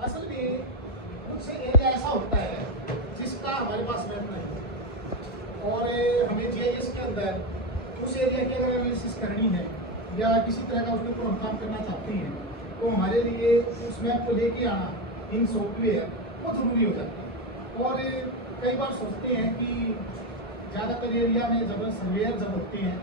असल में कुछ एरिया ऐसा होता है जिसका हमारे पास मैप नहीं और हमें जीआईएस के अंदर उस एरिया की अगर एनालिसिस करनी है या किसी तरह का उसके ऊपर हम काम करना चाहते हैं तो हमारे लिए उस मैप को लेके आना इन सॉफ्टवेयर बहुत ज़रूरी हो जाता है। और कई बार सोचते हैं कि ज़्यादातर एरिया में जब सर्वेयर जब होते हैं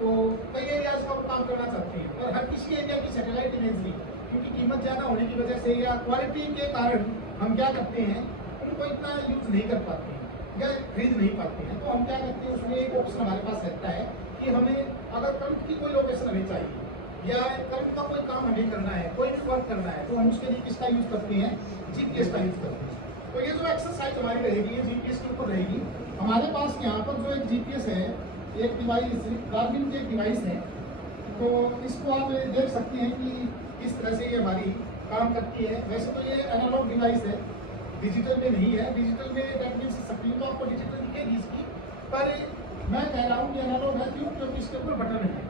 तो कई एरियाज का काम करना चाहते हैं और हर किसी एरिया की सैटेलाइट इमेज ली क्योंकि कीमत ज़्यादा होने की वजह से या क्वालिटी के कारण हम क्या करते हैं उनको इतना यूज़ नहीं कर पाते हैं या खरीद नहीं पाते हैं। तो हम क्या करते हैं उसमें एक ऑप्शन हमारे पास रहता है कि हमें अगर करंट की कोई लोकेशन हमें चाहिए या करंट का कोई काम हमें करना है, कोई भी वर्क करना है, तो हम उसके लिए किसका यूज़ करते हैं, जीपीएस का यूज़ करते हैं। तो ये जो एक्सरसाइज हमारी रहेगी ये जीपीएस के ऊपर रहेगी। हमारे पास यहाँ पर जो एक जीपीएस है, एक डिवाइस गार्मिन की एक डिवाइस है, तो इसको आप देख सकते हैं कि किस तरह से ये हमारी काम करती है। वैसे तो ये एनालॉग डिवाइस है, डिजिटल में नहीं है। डिजिटल में दैट मीन्स स्क्रीन तो आपको डिजिटल दिखेगी इसकी, पर मैं कह रहा हूँ कि एनालॉग है क्यों, क्योंकि इसके ऊपर बटन है।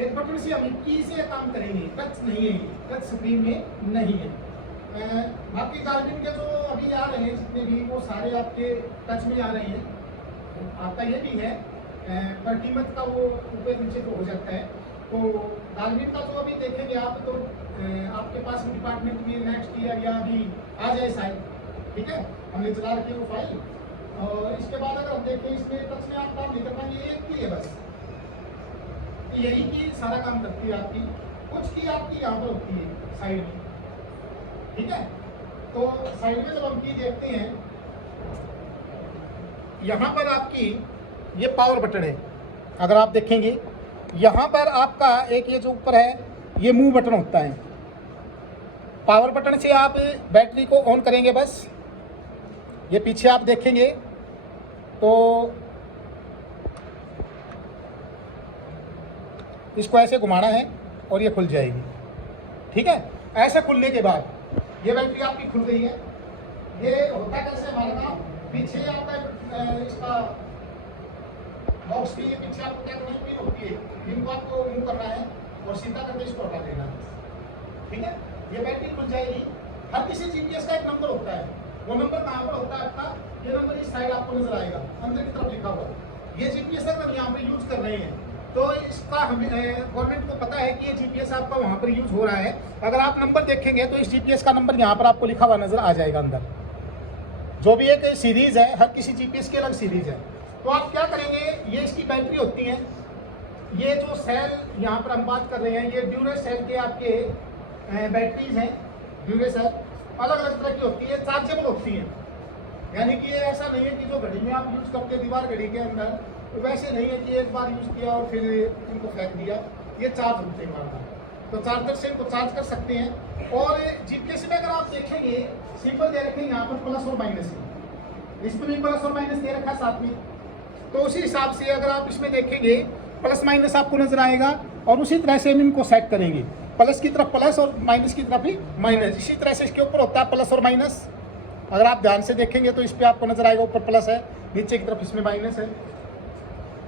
एक बटन से हम की से काम करेंगे, टच नहीं है, टच स्क्रीन में नहीं है। बाकी गार्मिन के जो अभी आ रहे हैं जितने भी वो सारे आपके टच में आ रहे हैं। आता ये भी है पर कीमत का वो ऊपर नीचे तो हो जाता है। तो गार्मिन का जो अभी देखेंगे आप तो आपके पास डिपार्टमेंट में नेक्स्ट ईयर या अभी आ जाए शायद, ठीक है, हमने चला रखी है वो फाइल। और इसके बाद अगर हम देखें इसमें टच में आप काम नहीं कर पाएंगे, एक की है बस, यही की सारा काम करती है आपकी, कुछ की आपकी यहाँ पर होती है साइड में, ठीक है। तो साइड में जब हम की देखते हैं यहाँ पर आपकी ये पावर बटन है, अगर आप देखेंगे यहाँ पर आपका एक ये जो ऊपर है ये मूव बटन होता है। पावर बटन से आप बैटरी को ऑन करेंगे, बस ये पीछे आप देखेंगे तो इसको ऐसे घुमाना है और ये खुल जाएगी, ठीक है। ऐसे खुलने के बाद ये बैटरी आपकी खुल गई है। ये होता कैसे हमारे काम, पीछे आपका इसका बॉक्स भी पीछे आपको क्या करना है, होती है, इनको आपको मूव करना है और सीधा करके इसको हटा देना है, ठीक है। ये बैटरी खुल जाएगी। हर किसी जीपीएस का एक नंबर होता है, वो नंबर कहाँ पर होता है आपका, ये नंबर इस साइड आपको नजर आएगा, अंदर की तरफ लिखा हुआ। ये जीपीएस अगर हम यहाँ पे यूज कर रहे हैं तो इसका हमें गवर्नमेंट को पता है कि ये जीपीएस आपका वहाँ पर यूज हो रहा है। अगर आप नंबर देखेंगे तो इस जीपीएस का नंबर यहाँ पर आपको लिखा हुआ नजर आ जाएगा अंदर। जो भी एक सीरीज है, हर किसी जीपीएस की अलग सीरीज है। तो आप क्या करेंगे, ये इसकी बैटरी होती है, ये जो सेल यहाँ पर हम बात कर रहे हैं ये ड्यूरेसेल के आपके बैटरीज हैं। ड्यूरेसेल अलग अलग तरह की होती है, चार्जेबल होती है, यानी कि ये ऐसा नहीं है कि जो घड़ी में आप यूज करते हैं दीवार घड़ी के अंदर, तो वैसे नहीं है कि एक बार यूज किया और फिर इनको फेंक दिया। ये चार्ज होते हैं बार, तो चार्जर से इनको चार्ज कर सकते हैं। और जीपीएस में अगर आप देखेंगे सिंपल दे रखे यहाँ पर प्लस और माइनस, इसमें भी प्लस और माइनस दे रखा है साथ में। तो उसी हिसाब से अगर आप इसमें देखेंगे प्लस माइनस आपको नजर आएगा और उसी तरह से हम इनको सेट करेंगे, प्लस की तरफ प्लस और माइनस की तरफ ही माइनस। इसी तरह से इसके ऊपर होता है प्लस और माइनस। अगर आप ध्यान से देखेंगे तो इस पर आपको नजर आएगा ऊपर प्लस है, नीचे की तरफ इसमें माइनस है।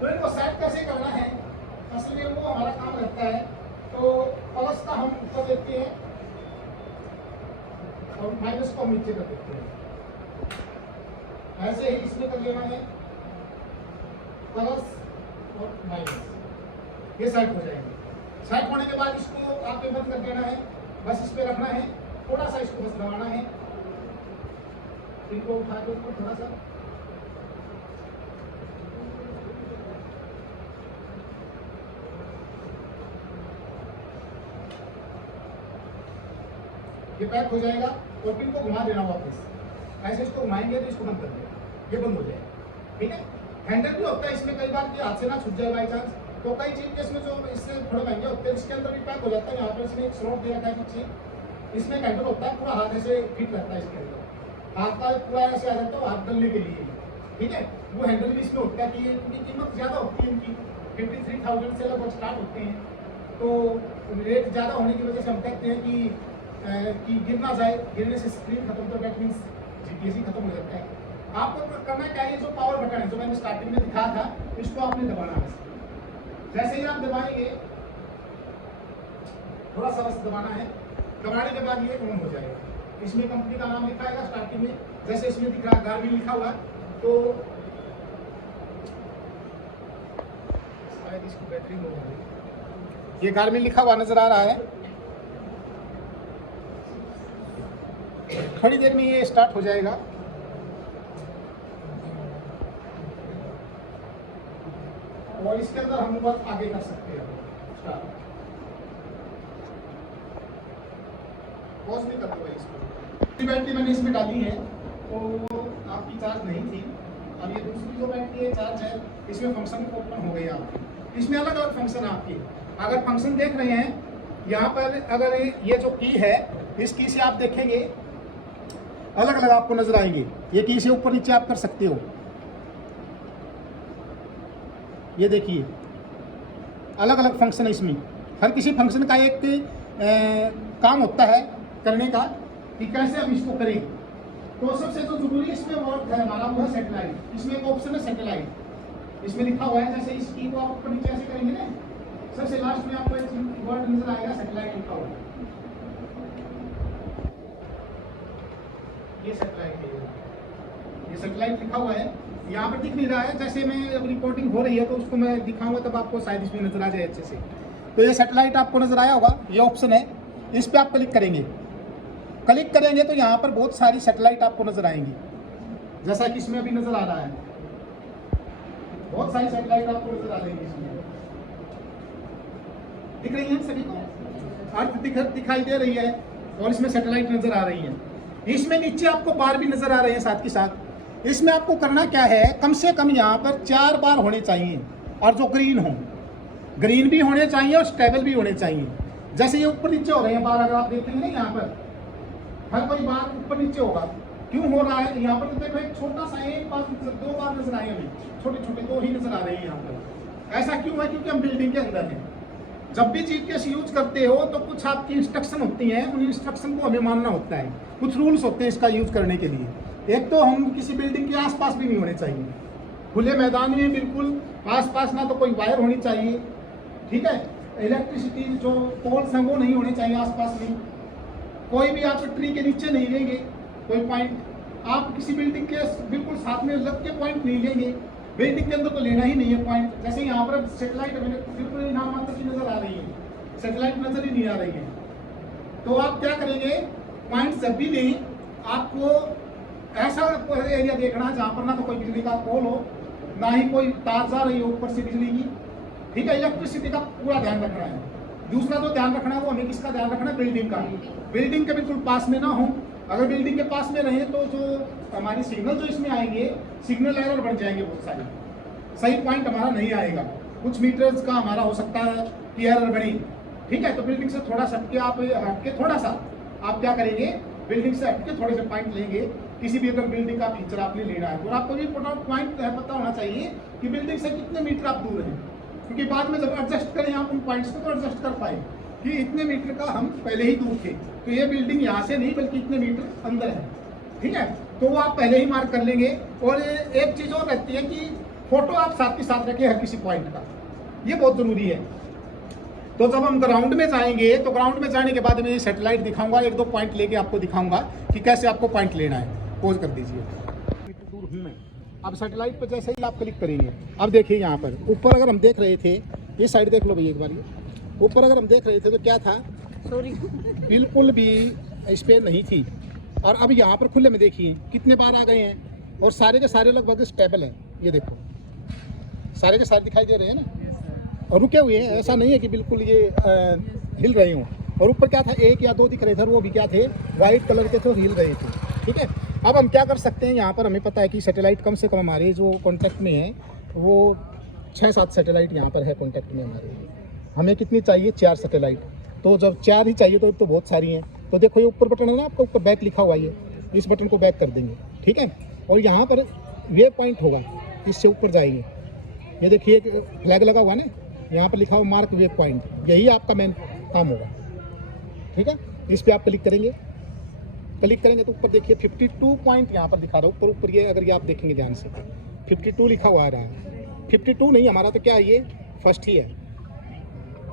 तो इनको सेट कैसे करना है, असल में वो हमारा काम रहता है। तो प्लस का हम ऊपर देते हैं और माइनस को नीचे कर देते हैं, ऐसे ही इसमें कर लेना है प्लस और माइनस, ये सेट हो जाएंगे। सेट होने के बाद इसको आपने बंद कर देना है, बस इस पे रखना है, थोड़ा सा इसको बस दबाना है, इनको उठा के थोड़ा सा ये पैक हो जाएगा और पिन को घुमा देना वापस, ऐसे इसको घुमाएंगे तो इसको बंद कर देना, ये बंद हो जाएगा, ठीक है। हैंडल भी होता है इसमें, कई बार कि हाथ से ना छूट जाए बाई चांस, तो कई जीपीएस में जो इससे थोड़े महंगे होते हैं इसके अंदर भी पैक हो जाता है। यहाँ पर इसमें एक स्लॉट दे रखा है पीछे, इसमें एक हैंडल होता है, पूरा हाथ ऐसे फिट रहता है इसके अंदर, हाथ का पूरा ऐसे आ जाता है हाथ डलने के लिए, ठीक है। वो हैंडल भी इसमें होता है कि इनकी कीमत ज़्यादा होती है, इनकी 53,000 से लगभग स्टार्ट होते हैं। तो रेट ज़्यादा होने की वजह से हम कहते हैं कि गिर ना जाए, गिरने से स्क्रीन खत्म, तो दैट मीन्स जीपीएस ही खत्म हो जाता है। आपको करना क्या है, जो पावर बटन है जो मैंने स्टार्टिंग में दिखाया था, इसको आपने दबाना है। जैसे ही आप दबाएंगे, थोड़ा सा बस दबाना है, दबाने के बाद ये ऑन हो जाएगा, इसमें कंपनी का नाम लिखा है स्टार्टिंग में, जैसे इसमें दिख रहा है गार्मिन लिखा हुआ है, तो शायद इसकी बैटरी लो है, ये गार्मिन लिखा हुआ नजर आ रहा है। थोड़ी देर में ये स्टार्ट हो जाएगा। और इसके अंदर हम बात आगे कर सकते हैं। पॉज नहीं करते भाई इसको। बैटरी मैंने इसमें डाली है तो आपकी चार्ज नहीं थी। अब ये दूसरी जो बैटरी है चार्ज है, इसमें फंक्शन ओपन हो गई आपकी। इसमें अलग अलग फंक्शन है आपकी। अगर फंक्शन देख रहे हैं यहाँ पर, अगर ये जो की है इस की से आप देखेंगे अलग अलग आपको नजर आएंगे। ये की से ऊपर नीचे आप कर सकते हो। ये देखिए अलग अलग फंक्शन है इसमें। हर किसी फंक्शन का एक काम होता है करने का कि कैसे हम इसको करें। तो सबसे जो जरूरी इसमें वर्क है हमारा वो है सैटेलाइट। इसमें एक ऑप्शन है सैटेलाइट, इसमें लिखा हुआ है। जैसे इस की को आप ऊपर नीचे ऐसे करेंगे ना, सबसे लास्ट में आपको एक वर्ड नजर आएगा सैटेलाइट लिखा हुआ है। ये सैटेलाइट है, ये सैटेलाइट लिखा हुआ है। यहाँ पर दिख नहीं रहा है, जैसे मैं अब रिकॉर्डिंग हो रही है तो उसको मैं दिखाऊंगा तब आपको शायद इसमें नजर आ जाए अच्छे से। तो ये सैटेलाइट आपको नजर आया होगा, ये ऑप्शन है, इस पर आप क्लिक करेंगे। क्लिक करेंगे तो यहाँ पर बहुत सारी सैटेलाइट आपको नजर आएंगी, जैसा कि इसमें अभी नजर आ रहा है। बहुत सारी सैटेलाइट आपको नजर आ रही है इसमें, दिख रही है सभी को, अर्थ दिखाई दे रही है और इसमें सैटेलाइट नजर आ रही है। इसमें नीचे आपको बार भी नजर आ रहे हैं साथ के साथ। इसमें आपको करना क्या है, कम से कम यहाँ पर 4 बार होने चाहिए और जो ग्रीन हो, ग्रीन भी होने चाहिए और स्टेबल भी होने चाहिए। जैसे ये ऊपर नीचे हो रहे हैं बार, अगर आप देखेंगे ना यहाँ पर हर कोई बार ऊपर नीचे होगा। क्यों हो रहा है यहाँ पर, तो देखो एक छोटा सा एक बार 2 बार नजर आए, अभी छोटे छोटे 2 ही नजर आ रहे हैं यहाँ पर। ऐसा क्यों है, क्योंकि हम बिल्डिंग के अंदर हैं। जब भी जीपीएस यूज करते हो तो कुछ आपकी इंस्ट्रक्शन होती हैं, उन इंस्ट्रक्शन को हमें मानना होता है। कुछ रूल्स होते हैं इसका यूज करने के लिए। एक तो हम किसी बिल्डिंग के आसपास भी नहीं होने चाहिए, खुले मैदान में बिल्कुल आसपास ना तो कोई वायर होनी चाहिए, ठीक है। इलेक्ट्रिसिटी जो पोल्स हैं वो नहीं होने चाहिए आसपास में। कोई भी आप ट्री के नीचे नहीं लेंगे कोई पॉइंट, आप किसी बिल्डिंग के बिल्कुल साथ में लग के पॉइंट नहीं लेंगे। बिल्डिंग के अंदर तो लेना ही नहीं है पॉइंट। जैसे यहाँ पर सैटेलाइट बिल्कुल नाम मात्र की नजर आ रही है, सैटेलाइट नजर ही नहीं आ रही है। तो आप क्या करेंगे, पॉइंट जब भी लें आपको ऐसा एरिया देखना जहाँ पर ना तो कोई बिजली का पोल हो, ना ही कोई तार जा रही हो ऊपर से बिजली की, ठीक है। इलेक्ट्रिसिटी का पूरा ध्यान रखना है। दूसरा जो ध्यान रखना है वो हमें किसका ध्यान रखना है, बिल्डिंग का। बिल्डिंग के बिल्कुल पास में ना हो। अगर बिल्डिंग के पास में रहे तो जो हमारी सिग्नल जो इसमें आएंगे, सिग्नल एरर बढ़ जाएंगे बहुत सारे, सही पॉइंट हमारा नहीं आएगा। कुछ मीटर्स का हमारा हो सकता है कि एरर बढ़ी, ठीक है। तो बिल्डिंग से थोड़ा सा हट के थोड़ा सा आप क्या करेंगे, बिल्डिंग से हट के थोड़े से पॉइंट लेंगे। किसी भी अगर बिल्डिंग का फीचर आपने लेना है और आपको भी पॉइंट पता होना चाहिए कि बिल्डिंग से कितने मीटर आप दूर हैं, क्योंकि बाद में जब एडजस्ट करें आप उन पॉइंट्स को तो एडजस्ट कर पाए कि इतने मीटर का हम पहले ही दूर थे, तो ये बिल्डिंग यहाँ से नहीं बल्कि इतने मीटर अंदर है, ठीक है। तो वो आप पहले ही मार्क कर लेंगे। और एक चीज़ और रहती है कि फोटो आप साथ के साथ रखें हर किसी पॉइंट का, ये बहुत ज़रूरी है। तो जब हम ग्राउंड में जाएंगे तो ग्राउंड में जाने के बाद मैं सैटेलाइट दिखाऊंगा, 1-2 पॉइंट लेके आपको दिखाऊंगा कि कैसे आपको पॉइंट लेना है। पोज कर दीजिए, दूर हूँ मैं। अब सैटेलाइट पर जैसे ही आप क्लिक करेंगे, अब देखिए यहाँ पर ऊपर अगर हम देख रहे थे, ये साइड देख लो भैया एक बार, ऊपर अगर हम देख रहे थे तो क्या था, सॉरी बिल्कुल भी इस पर नहीं थी। और अब यहाँ पर खुले में देखिए कितने बार आ गए हैं और सारे के सारे लगभग स्टेबल हैं। ये देखो सारे के सारे दिखाई दे रहे हैं ना, और रुके हुए हैं, ऐसा नहीं है कि बिल्कुल ये हिल रहे हों। और ऊपर क्या था, 1 या 2 दिख रहे थे, वो भी क्या थे, वाइट कलर के थे और हिल रहे थे, ठीक है। अब हम क्या कर सकते हैं, यहाँ पर हमें पता है कि सैटेलाइट कम से कम हमारे जो कॉन्टैक्ट में है वो 6-7 सैटेलाइट यहाँ पर है कॉन्टैक्ट में हमारे। हमें कितनी चाहिए, 4 सैटेलाइट। तो जब 4 ही चाहिए तो बहुत सारी हैं। तो देखो ये ऊपर बटन है ना आपका, ऊपर बैक लिखा हुआ है, इस बटन को बैक कर देंगे, ठीक है। और यहाँ पर वे पॉइंट होगा, इससे ऊपर जाएंगे। ये देखिए फ्लैग लगा हुआ ना, यहाँ पर लिखा हुआ मार्क वे पॉइंट, यही आपका मेन काम होगा, ठीक है। इस पर आप क्लिक करेंगे, क्लिक करेंगे तो ऊपर देखिए 52 पॉइंट यहाँ पर दिखा रहा है ऊपर। ये अगर ये आप देखेंगे ध्यान से 52 लिखा हुआ आ रहा है। 52 नहीं हमारा तो क्या है, ये फर्स्ट ही है।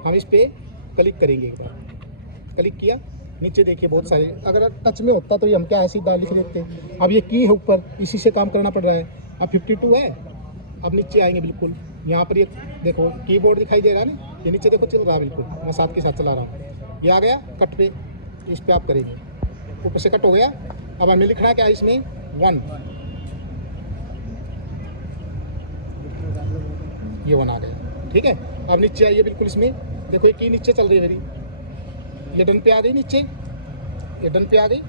हम इस पर क्लिक करेंगे, एक बार क्लिक किया नीचे देखिए बहुत सारे, अगर टच में होता तो ये हम क्या है सीधा लिख देते। अब ये की है ऊपर, इसी से काम करना पड़ रहा है। अब 52 है। अब नीचे आएंगे बिल्कुल, यहाँ पर ये देखो कीबोर्ड दिखाई दे रहा है ना, ये नीचे देखो चल रहा है बिल्कुल, मैं साथ के साथ चला रहा हूँ। ये आ गया कट पे, इस पर आप करेंगे, ऊपर से कट हो गया। अब हमें लिखना क्या है इसमें 1, ये 1 आ गया, ठीक है। अब नीचे आइए बिल्कुल, इसमें देखो ये की नीचे चल रही है मेरी, ये डन पे आ गई नीचे, ये डन पे आ गई,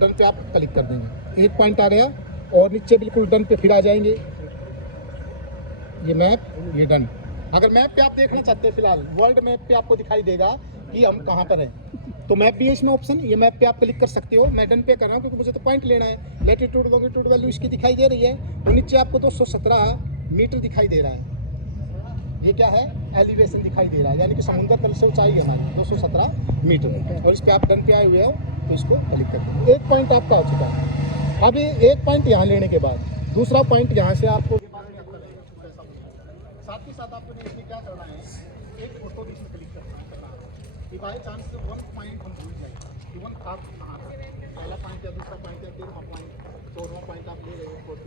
डन पे आप क्लिक कर देंगे, 1 पॉइंट आ गया। और नीचे बिल्कुल डन पे फिर आ जाएंगे, ये मैप, ये डन। अगर मैप पे आप देखना चाहते हैं फिलहाल वर्ल्ड मैप पे आपको दिखाई देगा कि हम कहाँ पर हैं, तो मैप भी है इसमें ऑप्शन, ये मैप पे आप क्लिक कर सकते हो। मैं डन पे कर रहा हूँ क्योंकि मुझे तो पॉइंट लेना है। लैटिट्यूड लॉन्गिट्यूड वैल्यू इसकी दिखाई दे रही है, और नीचे आपको 217 मीटर दिखाई दे रहा है। ये क्या है, एलिवेशन दिखाई दे रहा है, यानी कि समुद्र तल से ऊंचाई है हमारी 217 मीटर। और इस पर आप डन पे आए हुए हो तो इसको क्लिक कर दो। 1 पॉइंट आपका हो चुका है। अब ये 1 पॉइंट यहाँ लेने के बाद दूसरा पॉइंट यहाँ से आपको साथ ही साथ आपको इसमें क्या करना है, एक फोटो इसमें क्लिक करना है कि बाई चांस 1 पॉइंट हम भूल जाए कि 1 था कहाँ था, पहला पॉइंट या दूसरा पॉइंट या 3वां पॉइंट 4वां पॉइंट आप ले रहे हो, 14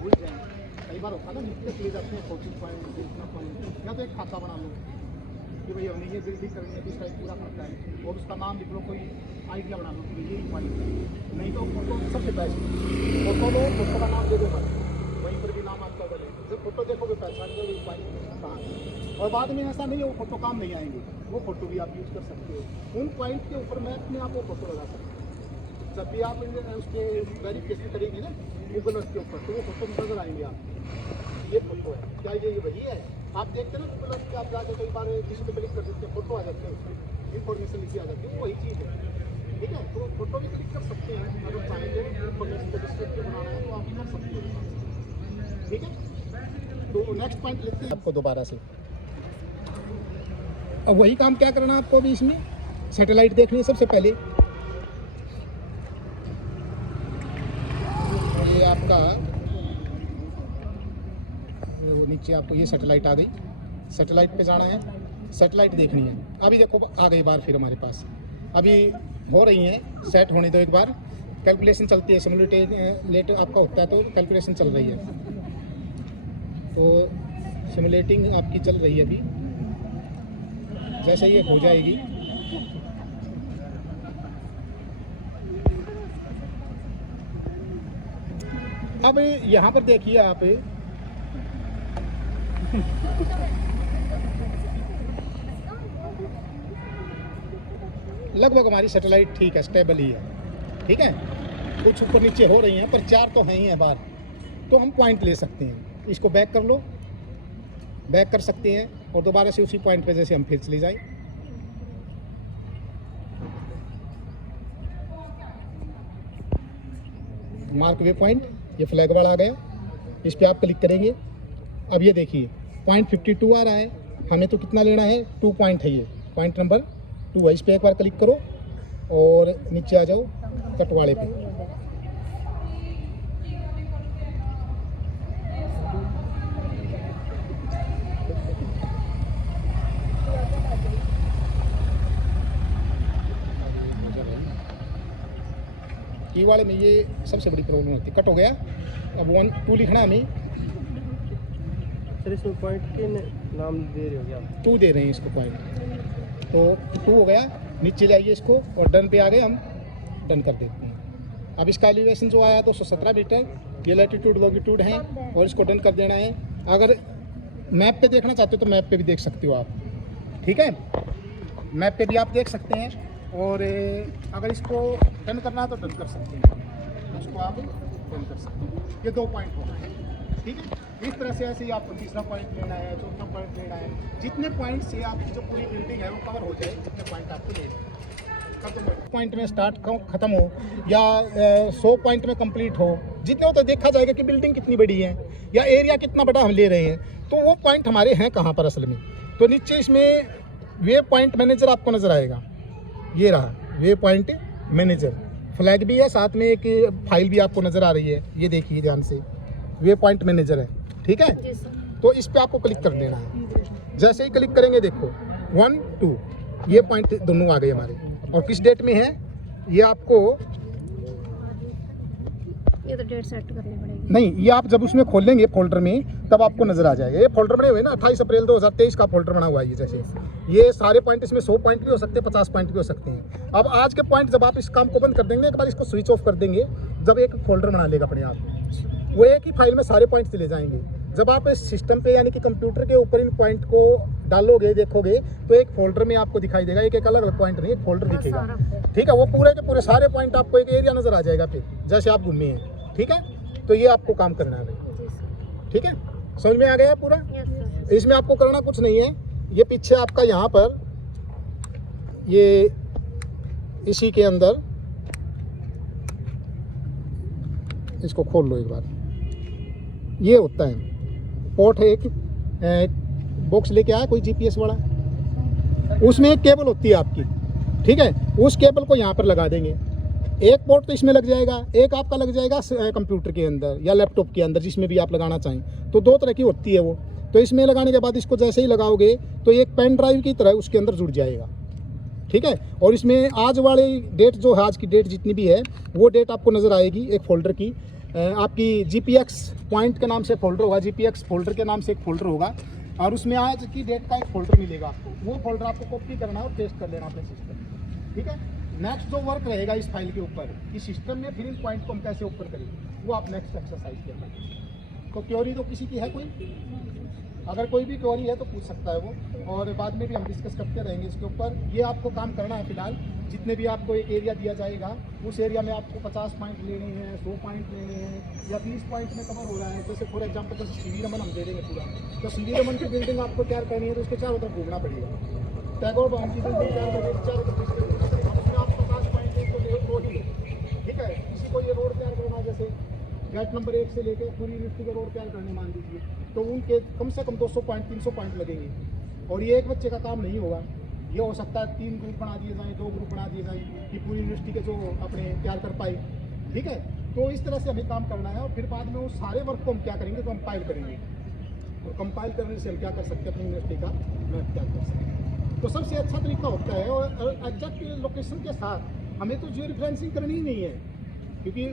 भूल जाएंगे। कई बार होता है ना, लिख के ले जाते हैं 14 पॉइंट 15 पॉइंट, या तो एक खाता बना लो कि भाई हमने ये बिल्डिंग करनी है, दूसरा पूरा करता है, और उसका नाम लिख लो, कोई आइडिया बना लो कि ये पॉइंट है। नहीं तो फोटो सबसे बेस्ट, फोटो लो, फोटो का नाम दे दो, वहीं पर भी नाम आपका बने, जब फोटो देखोगे पहचान जाओगे पॉइंट कहाँ है। और बाद में ऐसा नहीं है वो फोटो काम नहीं आएंगे, वो फोटो भी आप यूज़ कर सकते हो। उन पॉइंट के ऊपर मैप में आप वो फोटो लगा सकते हो। जब भी आप उसके वेरिफिकेशन करेंगे ना गूगल के ऊपर, तो वो फोटो नजर आएंगे आप, ये फोटो है क्या, ये वही है। आप देखते हैं ना गूगल पे, आप जाकर कई बार किसी को क्लिक कर देते हैं, फोटो आ जाते हैं, उसमें इन्फॉर्मेशन लिखी आ जाती है, वही चीज़ है, ठीक है। तो फोटो भी क्लिक कर सकते हैं, अगर चाहेंगे इन्फॉर्मेशन को डिस्क्रिप्टिव बनाना है तो आप कर सकते हो, ठीक है। तो नेक्स्ट पॉइंट लिखते हैं आपको दोबारा से। अब वही काम क्या करना है आपको अभी इसमें, सैटेलाइट देखनी है सबसे पहले। ये आपका नीचे आपको ये सैटेलाइट आ गई, सैटेलाइट पे जाना है, सैटेलाइट देखनी है। अभी देखो आ गई बार फिर हमारे पास, अभी हो रही है सेट होने दो, एक बार कैलकुलेशन चलती है, सिमुलेट आपका होता है तो कैलकुलेशन चल रही है, तो सिमुलेटिंग आपकी चल रही है अभी। जैसे ये हो जाएगी अब यहाँ पर देखिए आप लगभग हमारी सैटेलाइट ठीक है, स्टेबल ही है, ठीक है। कुछ ऊपर नीचे हो रही हैं पर 4 तो हैं ही है बार, तो हम पॉइंट ले सकते हैं। इसको बैक कर लो, बैक कर सकते हैं, और दोबारा से उसी पॉइंट पे जैसे हम फिर चले जाएं। मार्क वे पॉइंट, ये फ्लैग वाला आ गया, इस पर आप क्लिक करेंगे। अब ये देखिए पॉइंट 52 आ रहा है, हमें तो कितना लेना है, 2 पॉइंट है, ये पॉइंट नंबर 2 है। इस पर एक बार क्लिक करो और नीचे आ जाओ कटवाड़े पे। की वाले में ये सबसे बड़ी प्रॉब्लम होती है, कट हो गया। अब 1 2 लिखना हमें, सर इसमें पॉइंट के नाम दे रहे हो क्या? 2 दे रहे हैं इसको पॉइंट, तो 2 हो गया। नीचे ले आइए इसको, और डन पे आ गए, हम डन कर देते हैं। अब इसका एलिवेशन जो आया 217 मीटर, ये लैटिट्यूड लॉन्गिट्यूड हैं, और इसको डन कर देना है। अगर मैप पे देखना चाहते हो तो मैप पे भी देख सकते हो आप, ठीक है, मैप पे भी आप देख सकते हैं। और अगर इसको डन करना है तो डन कर सकते हैं, उसको आप डन कर सकते हैं। ये 2 पॉइंट हो गए, ठीक है। इस तरह से ऐसे ही आपको तीसरा पॉइंट लेना है, चौथा पॉइंट लेना है, जितने पॉइंट से आपकी जो पूरी बिल्डिंग है वो कवर हो जाए, जितने पॉइंट आपको लेना है। पॉइंट में स्टार्ट खत्म हो या 100 पॉइंट में कंप्लीट हो, जितने हो तो देखा जाएगा कि बिल्डिंग कितनी बड़ी है या एरिया कितना बड़ा हम ले रहे हैं, तो वो पॉइंट हमारे हैं कहाँ पर असल में। तो नीचे इसमें वे पॉइंट मैनेजर आपको नज़र आएगा, ये रहा वे पॉइंट मैनेजर, फ्लैग भी है, साथ में एक फाइल भी आपको नज़र आ रही है, ये देखिए ध्यान से, वे पॉइंट मैनेजर है, ठीक है। तो इस पर आपको क्लिक कर देना है। जैसे ही क्लिक करेंगे देखो 1 2 ये पॉइंट दोनों आ गए हमारे। और किस डेट में है ये आपको ये तो डेट सेट करनी पड़ेगी। नहीं, ये आप जब उसमें खोलेंगे फोल्डर में तब आपको नजर आ जाएगा। ये फोल्डर बने हुए ना 28 अप्रैल 2023 का फोल्डर बना हुआ है ये। जैसे ये सारे पॉइंट इसमें 100 पॉइंट भी हो सकते हैं, 50 पॉइंट भी हो सकते हैं। अब आज के पॉइंट जब आप इस काम को बंद कर देंगे, एक बार इसको स्विच ऑफ कर देंगे, जब एक फोल्डर बना लेगा अपने आप, वो एक ही फाइल में सारे पॉइंट चले जाएंगे। जब आप इस सिस्टम पे यानी कि कंप्यूटर के ऊपर इन पॉइंट को डालोगे, देखोगे तो एक फोल्डर में आपको दिखाई देगा। एक एक अलग अलग पॉइंट नहीं, एक फोल्डर दिखेगा। ठीक है, वो पूरे के पूरे सारे पॉइंट आपको एक एरिया नजर आ जाएगा फिर जैसे आप घूमे हैं। ठीक है, तो ये आपको काम करना है भाई। ठीक है, समझ में आ गया पूरा। इसमें आपको करना कुछ नहीं है। ये पीछे आपका यहाँ पर ये इसी के अंदर इसको खोल लो एक बार। ये होता है पोर्ट है, एक बॉक्स लेके आया कोई जीपीएस वाला, उसमें एक केबल होती है आपकी। ठीक है, उस केबल को यहाँ पर लगा देंगे। एक पोर्ट तो इसमें लग जाएगा, एक आपका लग जाएगा कंप्यूटर के अंदर या लैपटॉप के अंदर, जिसमें भी आप लगाना चाहें। तो दो तरह की होती है वो। तो इसमें लगाने के बाद इसको जैसे ही लगाओगे तो एक पेन ड्राइव की तरह उसके अंदर जुड़ जाएगा। ठीक है, और इसमें आज वाली डेट जो है, आज की डेट जितनी भी है वो डेट आपको नज़र आएगी एक फ़ोल्डर की। आपकी GPX पॉइंट के नाम से फोल्डर होगा, GPX फोल्डर के नाम से एक फ़ोल्डर होगा, और उसमें आज की डेट का एक फ़ोल्डर मिलेगा आपको। वो फोल्डर आपको कॉपी करना और पेस्ट कर लेना अपने सिस्टम। ठीक है, नेक्स्ट जो वर्क रहेगा इस फाइल के ऊपर, इस सिस्टम में फिर इन पॉइंट को हम कैसे ऊपर करेंगे, वो आप नेक्स्ट एक्सरसाइज करना। तो क्वेरी तो किसी की है कोई? अगर कोई भी क्वेरी है तो पूछ सकता है वो, और बाद में भी हम डिस्कस करते रहेंगे इसके ऊपर। ये आपको काम करना है फिलहाल। जितने भी आपको एक एरिया दिया जाएगा, उस एरिया में आपको 50 पॉइंट लेने हैं, 100 पॉइंट लेने हैं, या 20 पॉइंट में कवर हो रहा है। जैसे फॉर एग्जांपल जैसे सीवी रमन हम दे देंगे पूरा, तो सीवी रमन की बिल्डिंग आपको तैयार करनी है तो उसके चारों तरफ घूमना पड़ेगा। टैगोर भवन की बिल्डिंग तैयार करनी है, चारों तरफ उसमें आप 50 पॉइंट तो ले। ठीक है, किसी को ये रोड तैयार करना है, जैसे गेट नंबर 1 से लेकर पूरी यूनिवर्सिटी का रोड तैयार करने मान लीजिए, तो उनके कम से कम 200 पॉइंट 300 पॉइंट लगेंगे। और ये एक बच्चे का काम नहीं होगा, ये हो सकता है 3 ग्रुप बना दिए जाएँ, 2 ग्रुप बना दिए जाएँ कि पूरी यूनिवर्सिटी के जो अपने तैयार कर पाए। ठीक है, तो इस तरह से हमें काम करना है। और फिर बाद में उस सारे वर्क को हम क्या करेंगे, कंपाइल करेंगे। और कंपाइल करने से हम क्या कर सकते हैं, अपनी यूनिवर्सिटी का मैप तैयार कर सकते हैं। तो सबसे अच्छा तरीका होता है, और एग्जैक्ट लोकेशन के साथ हमें तो जियो रेफरेंसिंग करनी ही नहीं है, क्योंकि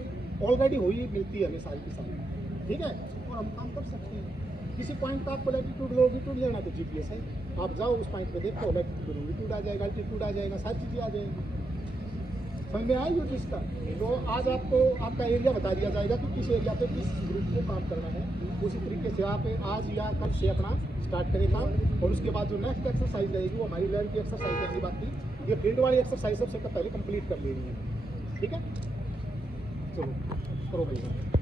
ऑलरेडी हुई मिलती है हमें सारी की सारी। ठीक है, और हम काम कर सकते हैं। किसी पॉइंट का आपको लैटिट्यूड लॉन्गिट्यूड लेना तो जीपीएस है, आप जाओ उस पॉइंट पे देखो, लैटिट्यूड लॉन्गिट्यूड आ जाएगा, अल्टीट्यूड आ जाएगा, सारी चीज़ें आ जाएंगी। समझ में आई चीज़ का? तो आज आपको आपका एरिया बता दिया जाएगा कि किस एरिया पे किस ग्रुप को काम करना है। उसी तरीके से आप आज या कल से अपना स्टार्ट करें काम। और उसके बाद जो नेक्स्ट एक्सरसाइज रहेगी वो हमारी लैब की एक्सरसाइज रहेगी। बाकी ये फील्ड वाली एक्सरसाइज सबसे पहले कंप्लीट कर लेनी है। ठीक है, चलो करो भाई।